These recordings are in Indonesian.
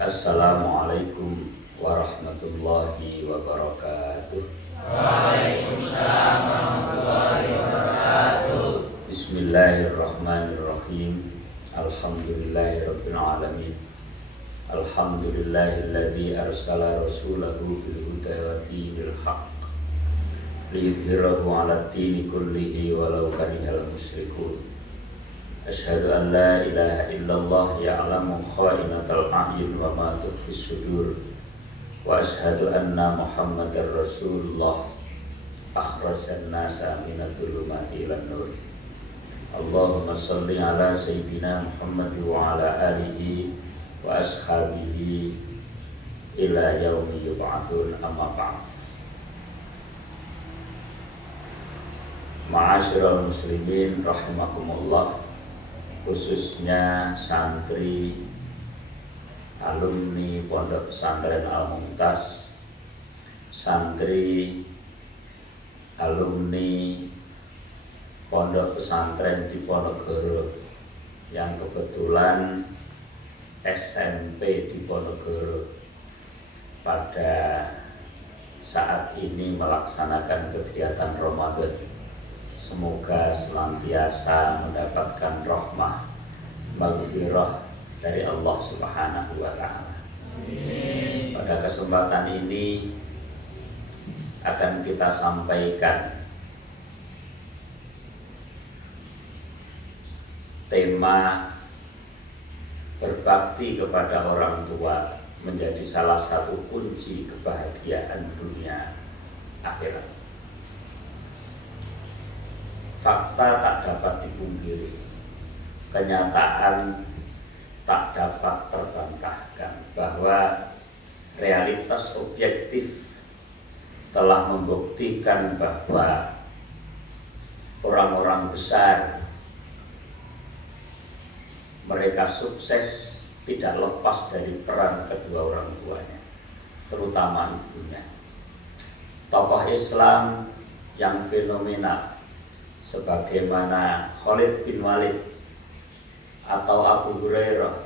Assalamualaikum warahmatullahi wabarakatuh. Waalaikumsalam warahmatullahi wabarakatuh. Bismillahirrahmanirrahim. Alhamdulillahirabbil alamin. Alhamdulillahilladzi arsala rasulahu bil huda wa dinil haqq liyudhhirahu 'alad dini kullihi walau karihal musyrikun. Asyhadu an la ilaha illallah ya'lamu kha'inatal a'yun wa ma tukhfis sudur. Wa asyhadu anna Muhammadar Rasulullah akhrajan nasa minadh dhulumati ilan nur. Allahumma shalli ala sayyidina Muhammad wa ala alihi wa ashabihi ila yaumi yub'atsun, amma ba'd. Ma'asyiral muslimin rahimakumullah, khususnya santri alumni Pondok Pesantren Al-Mumtaz, santri alumni Pondok Pesantren Diponegoro yang kebetulan SMP Diponegoro pada saat ini melaksanakan kegiatan Ramadan. Semoga senantiasa mendapatkan rahmah maghfirah dari Allah Subhanahu wa Ta'ala. Pada kesempatan ini akan kita sampaikan tema berbakti kepada orang tua menjadi salah satu kunci kebahagiaan dunia akhirat. Fakta tak dapat dipungkiri, kenyataan tak dapat terbantahkan bahwa realitas objektif telah membuktikan bahwa orang-orang besar mereka sukses tidak lepas dari peran kedua orang tuanya, terutama ibunya. Tokoh Islam yang fenomenal sebagaimana Khalid bin Walid atau Abu Hurairah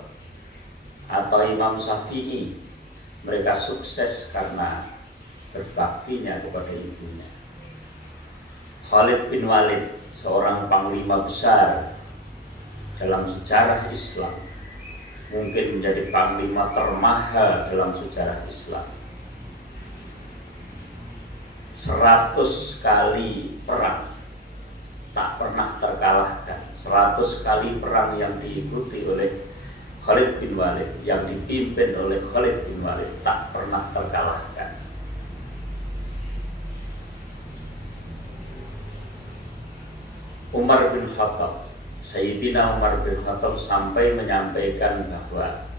atau Imam Syafi'i, mereka sukses karena berbaktinya kepada ibunya. Khalid bin Walid, seorang panglima besar dalam sejarah Islam, mungkin menjadi panglima termahal dalam sejarah Islam. 100 kali perang tak pernah terkalahkan. 100 kali perang yang diikuti oleh Khalid bin Walid, yang dipimpin oleh Khalid bin Walid, tak pernah terkalahkan. Umar bin Khattab, Sayyidina Umar bin Khattab sampai menyampaikan bahwa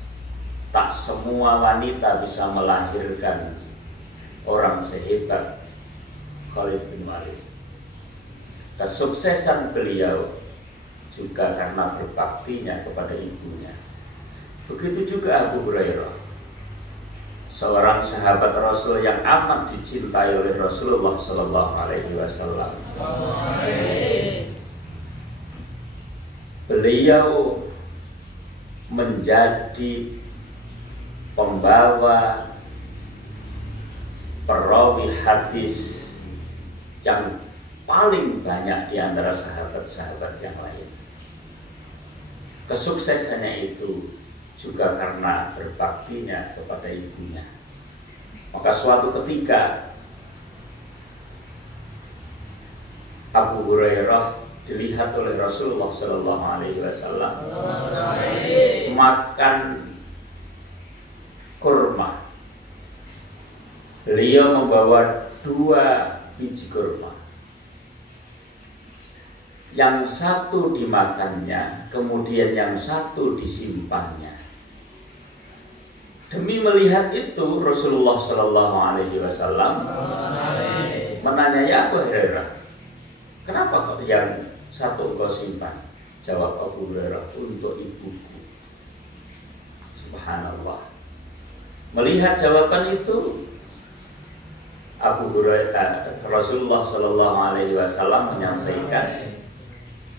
tak semua wanita bisa melahirkan orang sehebat Khalid bin Walid. Kesuksesan beliau juga karena berbaktinya kepada ibunya. Begitu juga Abu Hurairah, seorang sahabat Rasul yang amat dicintai oleh Rasulullah Sallallahu Alaihi Wasallam. Beliau menjadi pembawa perawi hadis yang paling banyak di antara sahabat-sahabat yang lain. Kesuksesannya itu juga karena berbaktinya kepada ibunya. Maka suatu ketika Abu Hurairah dilihat oleh Rasulullah Sallallahu Alaihi Wasallam makan kurma. Beliau membawa 2 biji kurma. Yang satu dimakannya, kemudian yang satu disimpannya. Demi melihat itu, Rasulullah Sallallahu Alaihi Wasallam menanyai Abu Hurairah, kenapa kok yang satu kau simpan? Jawab Abu Hurairah, untuk ibuku. Subhanallah. Melihat jawaban itu, Abu Hurairah, Rasulullah Sallallahu Alaihi Wasallam menyampaikan,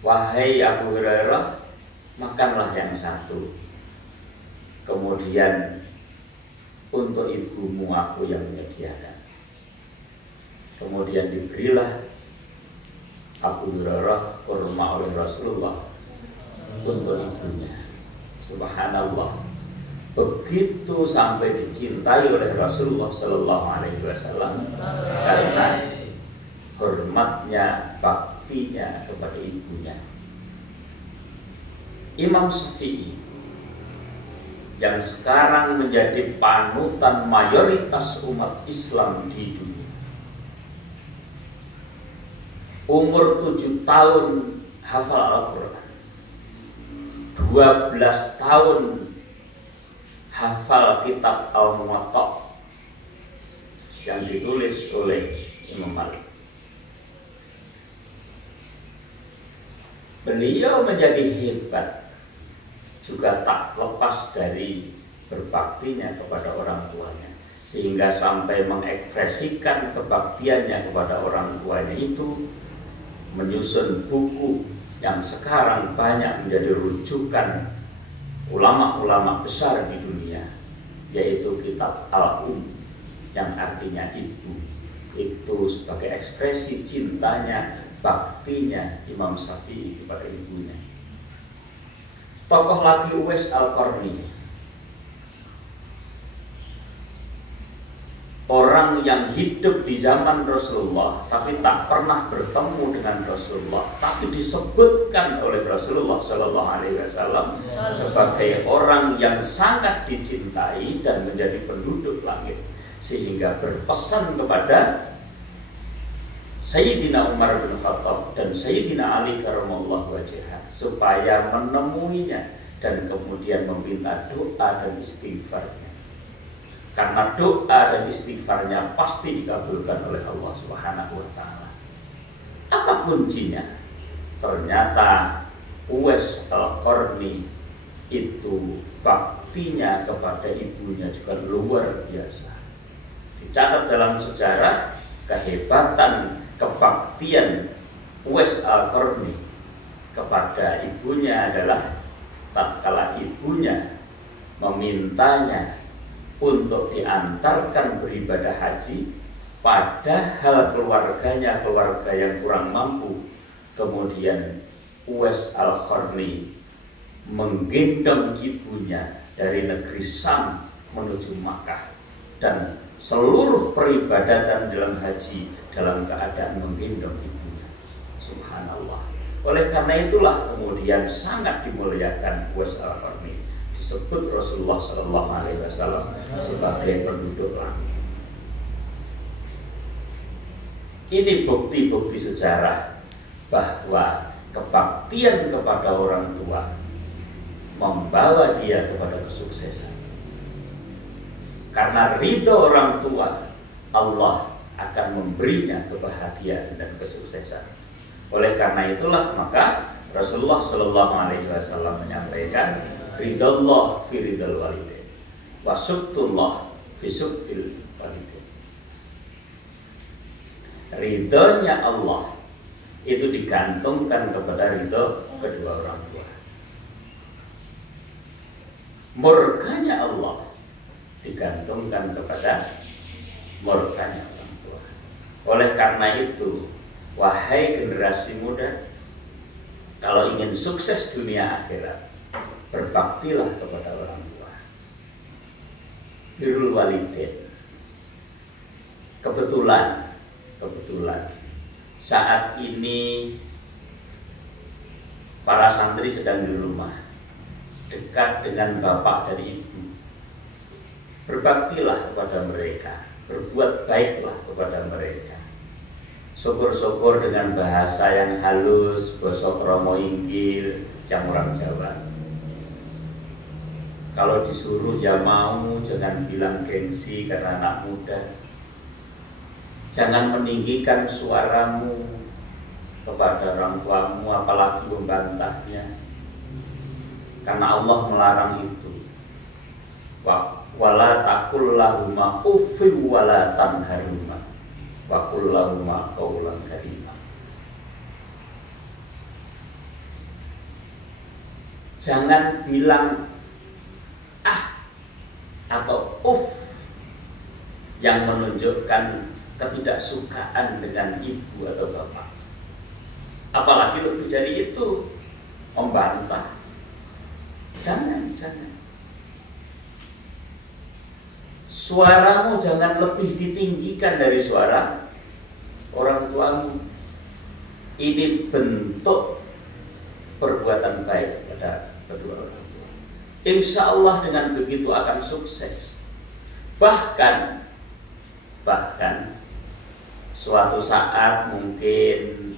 wahai Abu Hurairah, makanlah yang satu. Kemudian untuk ibumu aku yang menyediakan. Kemudian diberilah Abu Hurairah kurma oleh Rasulullah untuk ibunya. Subhanallah, begitu sampai dicintai oleh Rasulullah Sallallahu Alaihi Wasallam karena hormatnya, baktinya kepada ibunya. Imam Syafi'i yang sekarang menjadi panutan mayoritas umat Islam di dunia, umur 7 tahun hafal Al-Quran, 12 tahun hafal kitab Al-Muwatta yang ditulis oleh Imam Malik. Beliau menjadi hebat juga tak lepas dari berbaktinya kepada orang tuanya, sehingga sampai mengekspresikan kebaktiannya kepada orang tuanya itu menyusun buku yang sekarang banyak menjadi rujukan ulama-ulama besar di dunia, yaitu kitab Al-Um yang artinya ibu. Itu sebagai ekspresi cintanya, baktinya Imam Syafi'i kepada ibunya. Tokoh lagi Uwais Al-Qarni, orang yang hidup di zaman Rasulullah tapi tak pernah bertemu dengan Rasulullah, tapi disebutkan oleh Rasulullah Shallallahu Alaihi Wasallam sebagai orang yang sangat dicintai dan menjadi penduduk langit, sehingga berpesan kepada Sayyidina Umar bin Khattab dan Sayyidina Ali karramallahu wajhah supaya menemuinya dan kemudian meminta doa dan istighfarnya. Karena doa dan istighfarnya pasti dikabulkan oleh Allah Subhanahu wa taala. Apa kuncinya? Ternyata Uwais Al-Qarni itu baktinya kepada ibunya juga luar biasa. Dicatat dalam sejarah kehebatan kebaktian Uwais Al-Qarni kepada ibunya adalah tatkala ibunya memintanya untuk diantarkan beribadah haji, padahal keluarganya keluarga yang kurang mampu. Kemudian Uwais Al-Qarni menggendong ibunya dari negeri Sam menuju Makkah, dan seluruh peribadatan dalam haji dalam keadaan menggendong ibunya. Subhanallah. Oleh karena itulah kemudian sangat dimuliakan Uwais Al-Qarni, disebut Rasulullah Sallallahu Alaihi Wasallam sebagai penduduk langit. Ini bukti-bukti sejarah bahwa kebaktian kepada orang tua membawa dia kepada kesuksesan. Karena ridho orang tua, Allah akan memberinya kebahagiaan dan kesuksesan. Oleh karena itulah maka Rasulullah Sallallahu Alaihi Wasallam menyampaikan, ridallah fi ridal walidain wa suktullah fi suktil walidain. Ridhonya Allah itu digantungkan kepada ridho kedua orang tua. Murkanya Allah digantungkan kepada murkanya orang tua. Oleh karena itu, wahai generasi muda, kalau ingin sukses dunia akhirat, berbaktilah kepada orang tua. Birrul walidain. Kebetulan saat ini para santri sedang di rumah, dekat dengan bapak dan ibu. Berbaktilah kepada mereka, berbuat baiklah kepada mereka. Syukur-syukur dengan bahasa yang halus, basa krama inggil, yang orang Jawa. Kalau disuruh ya mau, jangan bilang gengsi karena anak muda. Jangan meninggikan suaramu kepada orang tuamu, apalagi membantahnya. Karena Allah melarang itu. Wala taqul lahuma uffin wala tanharuma wa qul lahuma qawlan karima. Jangan bilang ah atau uff yang menunjukkan ketidaksukaan dengan ibu atau bapak. Apalagi lebih dari itu, membantah. Jangan. Suaramu jangan lebih ditinggikan dari suara orang tuamu. Ini bentuk perbuatan baik pada kedua orang tua. Insya Allah dengan begitu akan sukses. Bahkan suatu saat mungkin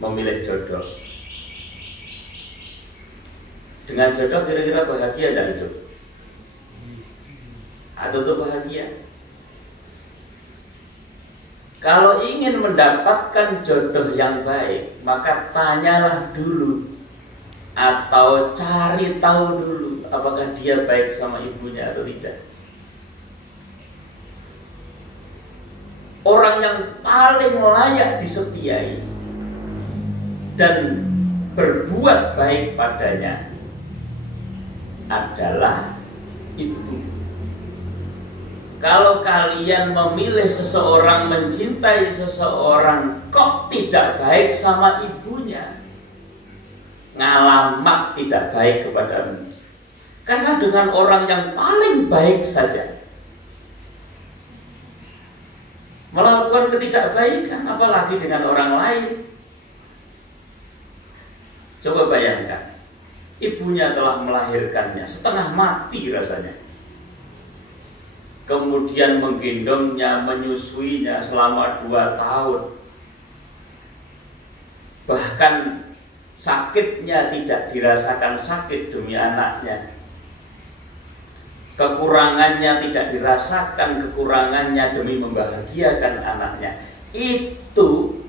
memilih jodoh. Dengan jodoh kira-kira bahagia tidak hidup? Atau tuh bahagia? Kalau ingin mendapatkan jodoh yang baik, maka tanyalah dulu atau cari tahu dulu apakah dia baik sama ibunya atau tidak. Orang yang paling layak disetiai dan berbuat baik padanya adalah ibu. Kalau kalian memilih seseorang, mencintai seseorang, kok tidak baik sama ibunya, ngalamat tidak baik kepadamu. Karena dengan orang yang paling baik saja melakukan ketidakbaikan, apalagi dengan orang lain. Coba bayangkan, ibunya telah melahirkannya, setengah mati rasanya, kemudian menggendongnya, menyusuinya selama 2 tahun. Bahkan sakitnya tidak dirasakan sakit demi anaknya. Kekurangannya tidak dirasakan kekurangannya demi membahagiakan anaknya. Itu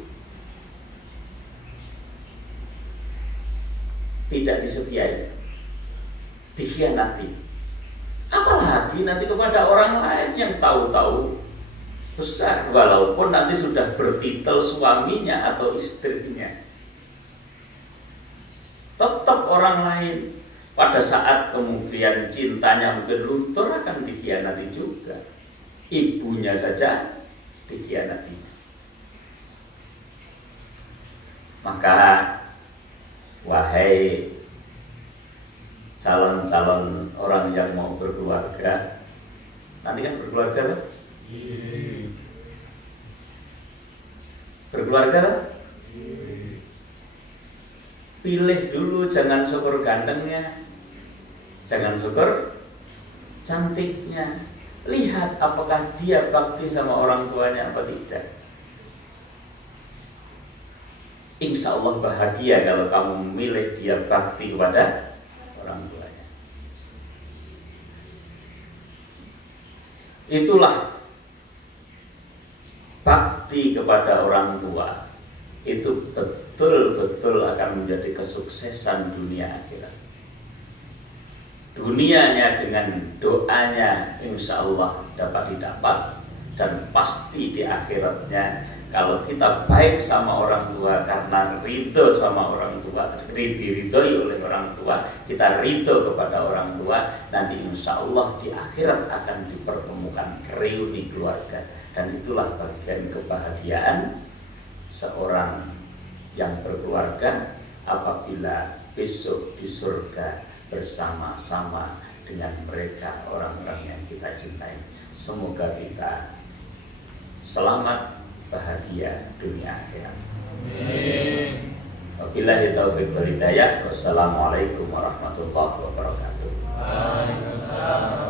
tidak disetiai, dikhianati. Apalagi nanti kepada orang lain yang tahu-tahu besar, walaupun nanti sudah bertitel suaminya atau istrinya, tetap orang lain. Pada saat kemudian cintanya mungkin luntur, akan dikhianati juga. Ibunya saja dikhianati. Maka wahai calon-calon orang yang mau berkeluarga, nanti kan berkeluarga kan? Berkeluarga kan? Pilih dulu, jangan syukur gantengnya, jangan syukur cantiknya. Lihat apakah dia bakti sama orang tuanya apa tidak. Insya Allah bahagia kalau kamu memilih dia bakti kepada orang tuanya. Itulah bakti kepada orang tua. Itu betul-betul akan menjadi kesuksesan dunia akhirat. Dunianya dengan doanya insya Allah dapat didapat, dan pasti di akhiratnya kalau kita baik sama orang tua karena ridho sama orang tua, diridhoi oleh orang tua, kita ridho kepada orang tua, nanti insya Allah di akhirat akan dipertemukan reuni keluarga. Dan itulah bagian kebahagiaan seorang yang berkeluarga apabila besok di surga bersama-sama dengan mereka orang-orang yang kita cintai. Semoga kita selamat, bahagia dunia akhirat. Amin. Wabillahi taufiq wal hidayah. Wassalamualaikum warahmatullahi wabarakatuh. Waalaikumsalam.